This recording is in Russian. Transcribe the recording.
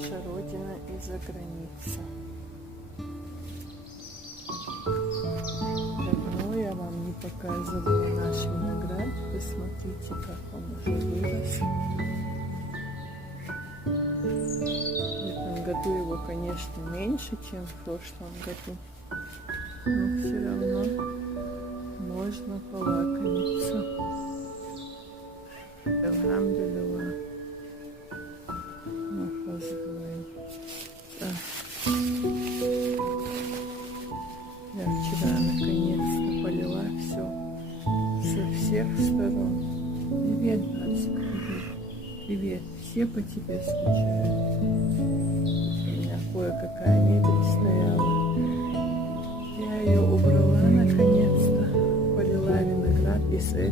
наша родина и за граница. Давно я вам не показывала наш виноград. Посмотрите, как он уже вырос. В этом году его, конечно, меньше, чем в прошлом году. Но все равно можно полакомиться. Алхамдулилlah. Я вчера наконец-то полила все со всех сторон. Привет, братик. Привет. Все по тебе скучают. У меня кое-какая мебель стояла. Я ее убрала наконец-то. Полила виноград и с этой